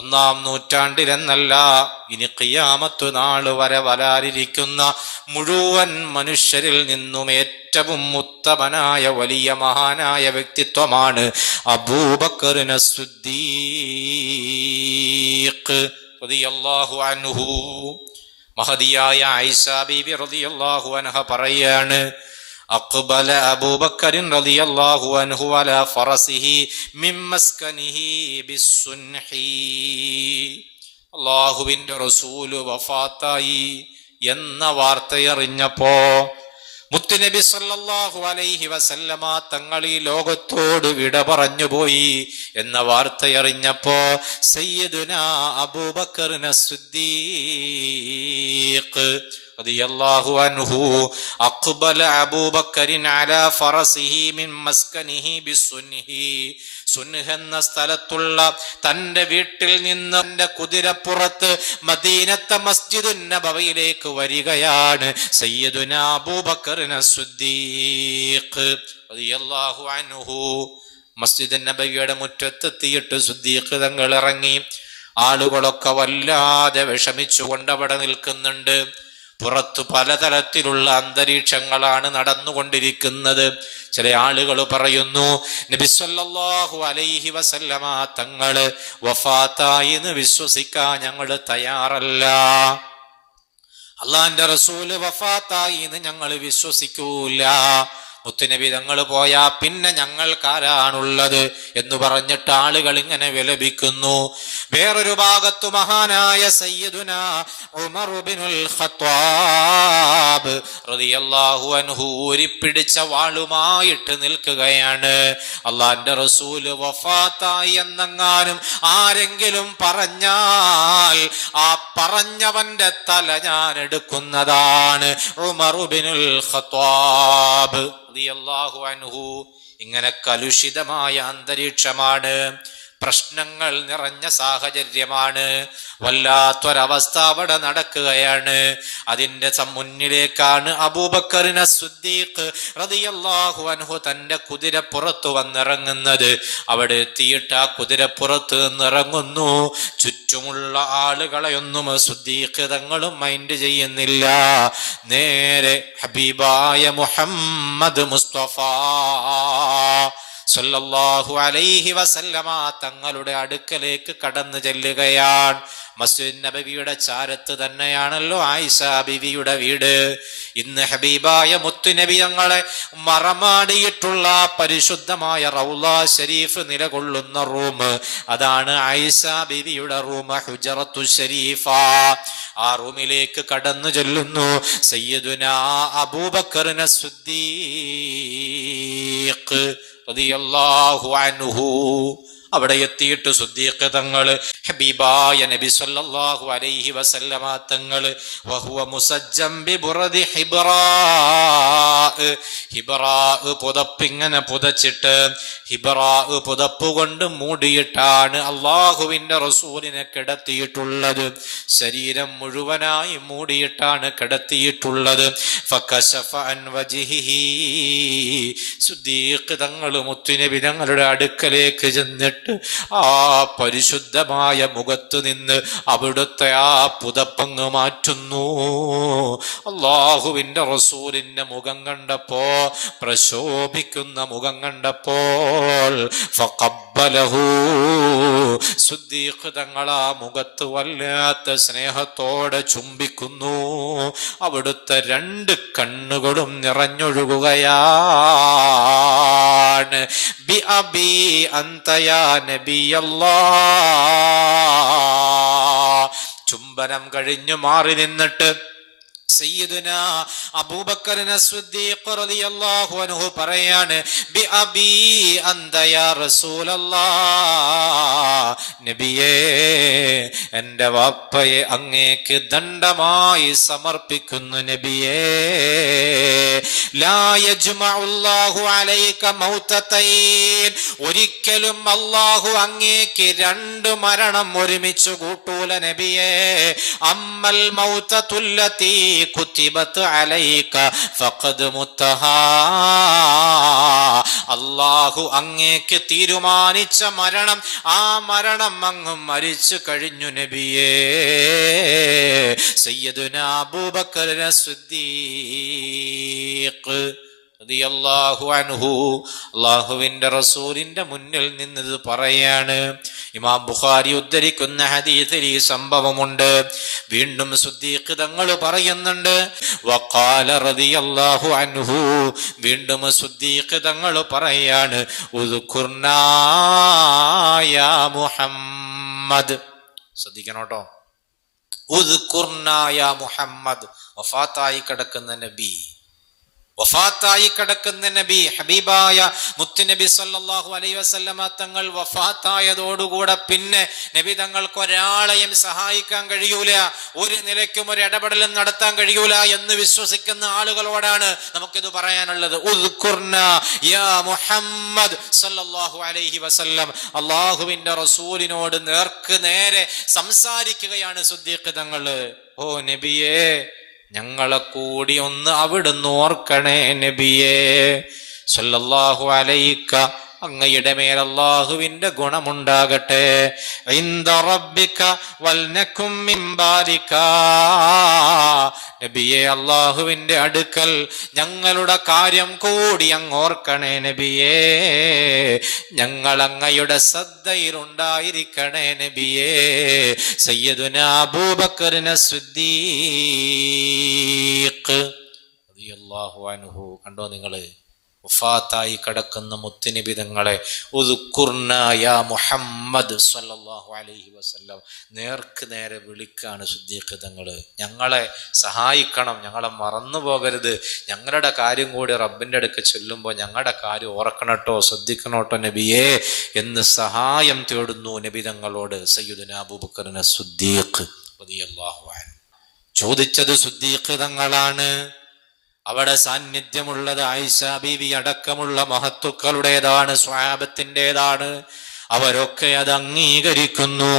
1-ാം നൂറ്റാണ്ടിലെന്നല്ല, ഇനി ഖിയാമത്ത് നാള് വരെ വരാനിരിക്കുന്ന മുഴുവൻ മനുഷ്യരിൽ നിന്നും ഏറ്റവും ഉത്തമനായ വലിയ മഹാനായ വ്യക്തിത്വമാണ് അബൂബക്കറിന് സിദ്ദീഖ് റളിയല്ലാഹു അൻഹു. മഹദിയായ ആയിഷ ബീബി റളിയല്ലാഹു അൻഹ പറയാണ്, അഖ്ബല അബൂബക്കറിൻ റളിയല്ലാഹു അൻഹു അലാ ഫറസിഹി മിൻ മസ്കനിഹി ബിസ്സുൻഹി. അല്ലാഹുവിന്റെ റസൂൽ വഫാത്തായി എന്ന വാർത്തയറിഞ്ഞപ്പോ, മുത്തുനബി സല്ലല്ലാഹു അലൈഹി വസല്ലമ തങ്ങൾ ഈ ലോകത്തോട് വിട പറഞ്ഞുപോയി എന്ന വാർത്തയറിഞ്ഞപ്പോ സയ്യിദുനാ അബൂബക്കറിന് സിദ്ദീഖ് റളിയല്ലാഹു അൻഹു അഖ്ബല അബൂബക്കറിൻ അലാ ഫറസിഹി മിൻ മസ്കനിഹി ബിസ്സുൻഹി. സുൻഹ് എന്ന സ്ഥലത്തുള്ള തന്റെ വീട്ടിൽ നിന്ന് തന്റെ കുതിരപ്പുറത്ത് മദീനത്തെ മസ്ജിദുൻ നബവിയിലേക്ക് വരികയാണ് സയ്യിദുനാ അബൂബക്കറിന് സിദ്ദീഖ് റളിയല്ലാഹു അൻഹു. മസ്ജിദുൻ നബവിയുടെ മുറ്റത്തെത്തിയിട്ട് സിദ്ദീഖ് തങ്ങൾ ഇറങ്ങി. ആളുകളൊക്കെ വല്ലാതെ വിഷമിച്ചുകൊണ്ട് അവിടെ നിൽക്കുന്നുണ്ട്. പുറത്തു പലതരത്തിലുള്ള അന്തരീക്ഷങ്ങളാണ് നടന്നുകൊണ്ടിരിക്കുന്നത്. ചില ആളുകൾ പറയുന്നു, നബി സല്ലല്ലാഹു അലൈഹി വസല്ലമ തങ്ങള് വഫാത്തായി എന്ന് വിശ്വസിക്കാൻ ഞങ്ങൾ തയ്യാറല്ല. അള്ളാന്റെ റസൂല് വഫാത്തായി എന്ന് ഞങ്ങൾ വിശ്വസിക്കൂല. മുത്തുനബി തങ്ങൾ പോയാ പിന്നെ ഞങ്ങൾക്കാരാണുള്ളത് എന്ന് പറഞ്ഞിട്ട് ആളുകൾ ഇങ്ങനെ വിലപിക്കുന്നു. വേറൊരു ഭാഗത്തു മഹാനായ സയ്യിദുനാ ഉമർ ഇബ്നുൽ ഖത്താബ് റളിയല്ലാഹു അൻഹു ഊരിപ്പിടിച്ച വാളുമായിട്ട് നിൽക്കുകയാണ്. അള്ളാന്റെ റസൂല് വഫാത്തായി എന്നെങ്ങാനും ആരെങ്കിലും പറഞ്ഞാൽ ആ പറഞ്ഞവന്റെ തല ഞാൻ എടുക്കുന്നതാണ്. ഉമർ ഇബ്നുൽ ഖത്താബ് റളിയല്ലാഹു അൻഹു. ഇങ്ങനെ കലുഷിതമായ അന്തരീക്ഷമാണ്, പ്രശ്നങ്ങൾ നിറഞ്ഞ സാഹചര്യമാണ്, വല്ലാത്തൊരവസ്ഥ അവിടെ നടക്കുകയാണ്. അതിന്റെ മുന്നിലേക്കാണ് അബൂബക്കറിന് സിദ്ദീഖ് റളിയല്ലാഹു അൻഹു തന്റെ കുതിരപ്പുറത്ത് വന്നിറങ്ങുന്നത്. അവിടെ എത്തിയിട്ട് ആ കുതിരപ്പുറത്ത് നിന്നിറങ്ങുന്നു. ചുറ്റുമുള്ള ആളുകളെയൊന്നും സിദ്ദീഖ് തങ്ങളും മൈൻഡ് ചെയ്യുന്നില്ല. നേരെ ഹബീബായ മുഹമ്മദ് മുസ്തഫ സല്ലല്ലാഹു അലൈഹി വസല്ലമ തങ്ങളുടെ അടുക്കലേക്ക് കടന്നു ചെല്ലുകയാണ്. മസ്ജിദ് നബവിയുടെ ചാരത്ത് തന്നെയാണല്ലോ ആയിഷ ബീവിയുടെ വീട്. ഇന്ന് ഹബീബായ മുത്തുനബി തങ്ങളെ മറമാടിയിട്ടുള്ള പരിശുദ്ധമായ റൗള ശരീഫ് നിലകൊള്ളുന്ന റൂം, അതാണ് ആയിഷ ബീവിയുടെ റൂം, ഹുജറത്തു ശരീഫ. ആ റൂമിലേക്ക് കടന്നു ചെല്ലുന്നു സയ്യിദുനാ അബൂബക്കറിന് സിദ്ദീഖ് റളിയല്ലാഹു അൻഹു. അവിടെ എത്തിയിട്ട് സിദ്ദീഖ് തങ്ങള് ഹബീബായ നബി സല്ലല്ലാഹു അലൈഹി വസല്ലമ തങ്ങള് വഹുവ മുസജ്ജം ബിബുറദി ഹിബ്റാ, ഹിബ്റാ പുതപ്പിങ്ങനെ പുതച്ചിട്ട്, ഹിബ്റാ പുതപ്പ് കൊണ്ട് മൂടിയിട്ടാണ് അള്ളാഹുവിന്റെ റസൂലിനെ കിടത്തിയിട്ടുള്ളത്. ശരീരം മുഴുവനായി മൂടിയിട്ടാണ് കിടത്തിയിട്ടുള്ളത്. ഫകശഫ അൻ വജ്ഹിഹി, സിദ്ദീഖ് തങ്ങൾ മുത്തുനബി തങ്ങളുടെ അടുക്കലേക്ക് ചെന്നിട്ട് ആ പരിശുദ്ധമായ മുഖത്ത് നിന്ന് അവിടുത്തെ ആ പുതപ്പങ്ങ് മാറ്റുന്നു. അള്ളാഹുവിന്റെ റസൂലിന്റെ മുഖം കണ്ടപ്പോ, പ്രശോഭിക്കുന്ന മുഖം കണ്ടപ്പോൾ ഫഖബ്ബലഹു, സിദ്ദീഖ് തങ്ങൾ ആ മുഖത്ത് വല്ലാത്ത സ്നേഹത്തോടെ ചുംബിക്കുന്നു. അവിടുത്തെ രണ്ട് കണ്ണുകളും നിറഞ്ഞൊഴുകുകയാണ്. ബി അബി അൻത യാ നബിയല്ലാഹ്. ചുംബനം കഴിഞ്ഞു മാറി നിന്നിട്ട് സയ്യിദുനാ അബൂബക്കറിന് സിദ്ദീഖ് റളിയല്ലാഹു അൻഹു പറയാണ്, ബി അബി അൻത യാ റസൂലല്ലാഹ്, നബിയേ എൻ്റെ വാപ്പയെ അങ്ങേക്ക് ദണ്ഡമായി സമർപ്പിക്കുന്നു നബിയേ. ലാ യജ്മഉല്ലാഹു അലൈക മൗതതൈൻ, ഒരിക്കലും അല്ലാഹു അങ്ങേക്ക് രണ്ട് മരണം ഒരുമിച്ച് കൂട്ടൂല നബിയേ. അമ്മൽ മൗതതുല്ലതി കുതിബത് അലൈക ഫഖദ് മുത്തഹാ. അല്ലാഹു അങ്ങേക്ക് തീരുമാനിച്ച മരണം, ആ മരണം അങ്ങ് മരിച്ചു കഴിഞ്ഞു നബിയേ. സയ്യിദുനാ അബൂബക്കർ സിദ്ദീഖ് റളിയല്ലാഹു അൻഹു അല്ലാഹുവിന്റെ റസൂലിന്റെ മുന്നിൽ നിന്നത് പറയാണ്. ഇമാം ബുഖാരി ഉദ്ധരിക്കുന്ന ഹദീസിൽ ഈ സംഭവമുണ്ട്. വീണ്ടും സിദ്ദീഖ് തങ്ങൾ പറയുന്നുണ്ട്, വഖാല റളിയല്ലാഹു അൻഹു, വീണ്ടും സിദ്ദീഖ് തങ്ങൾ പറയാണ്, ഉദ്കുർനാ യാ മുഹമ്മദ്. ശ്രദ്ധിക്കണം കേട്ടോ, ഉദ്കുർനാ യാ മുഹമ്മദ്. വഫാത്തായി കിടക്കുന്ന നബി, വഫാത്തായി കിടക്കുന്ന നബി, ഹബീബായ മുത്തുനബി സല്ലല്ലാഹു അലൈഹി വസല്ലമ തങ്ങൾ വഫാത്തായതോടുകൂടെ പിന്നെ നബി തങ്ങൾക്ക് ഒരാളെയും സഹായിക്കാൻ കഴിയൂല, ഒരു നിലയ്ക്കും ഒരു ഇടപെടലും നടത്താൻ കഴിയൂല എന്ന് വിശ്വസിക്കുന്ന ആളുകളോടാണ് നമുക്കിത് പറയാനുള്ളത്. ഉദ്കുർനാ യാ മുഹമ്മദ് സല്ലല്ലാഹു അലൈഹി വസല്ലം. അല്ലാഹുവിന്റെ റസൂലിനോട് നേർക്ക് നേരെ സംസാരിക്കുകയാണ് സിദ്ദീഖ് തങ്ങൾ. ഓ നബിയേ, ഞങ്ങളെ കൂടി ഒന്ന് അവിടുന്ന് ഓർക്കണേ നബിയേ. സല്ലല്ലാഹു അലൈക, അങ്ങയുടെ മേൽ അല്ലാഹുവിന്റെ ഗുണമുണ്ടാകട്ടെ. ഇൻദ റബ്ബിക വൽനകും മിൻ ബാലിക. നബിയെ, അല്ലാഹുവിന്റെ അടുക്കൽ ഞങ്ങളുടെ കാര്യം കൂടി അങ്ങ് ഓർക്കണേ നബിയേ. ഞങ്ങൾ അങ്ങയുടെ ശ്രദ്ധയിലുണ്ടായിരിക്കണേ നബിയേ. സയ്യിദുനാ അബൂബക്കർ സിദ്ദീഖ് റളിയല്ലാഹു അൻഹു. കണ്ടോ നിങ്ങള്, വഫാത്തായി കിടക്കുന്ന മുത്തുനബി തങ്ങളെ ഉദ്കുർനാ യാ മുഹമ്മദ് സല്ലല്ലാഹു അലൈഹി വസല്ലം നേർക്ക് നേരെ വിളിക്കാണ് സിദ്ദീഖ് തങ്ങള്. ഞങ്ങളെ സഹായിക്കണം, ഞങ്ങളെ മറന്നു പോകരുത്, ഞങ്ങളുടെ കാര്യം കൂടി റബ്ബിന്റെ അടുക്ക് ചൊല്ലുമ്പോൾ ഞങ്ങളുടെ കാര്യം ഓർക്കണട്ടോ, ശ്രദ്ധിക്കണോട്ടോ നബിയേ എന്ന് സഹായം തേടുന്നു നബി തങ്ങളോട് സയ്യിദുനാ അബൂബക്കർ സിദ്ദീഖ് റളിയല്ലാഹു അൻഹു. ചോദിച്ചത് സിദ്ദീഖ് തങ്ങളാണ്. അവിടെ സാന്നിധ്യമുള്ളത് ആയിഷ ബീവി അടക്കമുള്ള മഹത്തുക്കളുടേതാണ്, സ്വഹാബത്തിൻ്റെതാണ്. അവരൊക്കെ അത് അംഗീകരിക്കുന്നു.